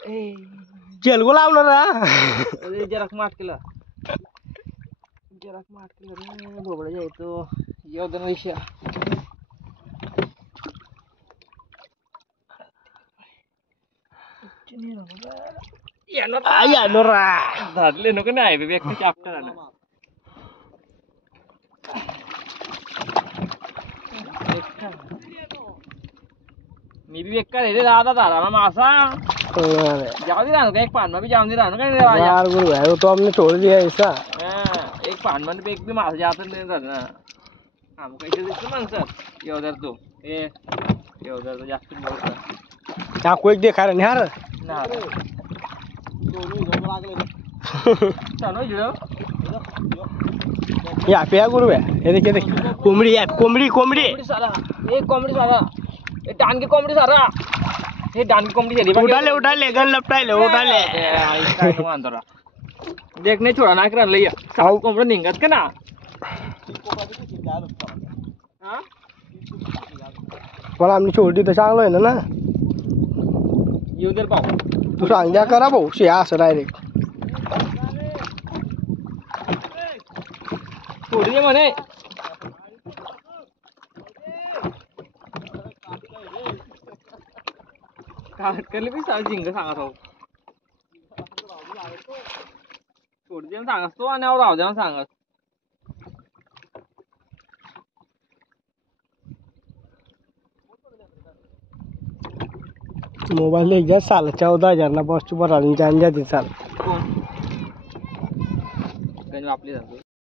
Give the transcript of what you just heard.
चेलगो लावणार जराक माठ केलं रे बोबडा जायतो योदन विषय धरले नको नाही व्यक्ती चापटा झालं मी भी वेक्का रे दादा धारा में मासा जाओ दी रहने का एक पान में भी जाओ दी रहने का नहीं राजा यार गुरु है वो तो हमने छोड़ दिया ऐसा एक पान में भी एक भी मासा जाता नहीं रहना हम कैसे दिखते मानसर ये उधर तो जास्त बहुत क्या कोई देखा रहा नहीं यार ना चलो जुड़ो यहाँ पे गुरु है ये देख कोमड़ी है कोमड़ी सारा ये डान की कोमड़ी सारा ये डान की कोमड़ी चली उठा ले गन लपटा ले अंदर देखने छोड़ा ना कर लिया साउ कोमड़ा निंगत के ना हां पण आम्ही छोडी तर चांगलं आहे ना येऊ दे भाऊ तू सांग द्या करा भाऊ शे असं डायरेक्ट छोडी दे म्हणे काट करले भी साल जिंग सांगत हो छोडी दे सांगस तो आणि राहू दे सांगस मोबाइल ले जा साल 14,000 ना बस चुप राहून जान जाते साल कोण गण आपली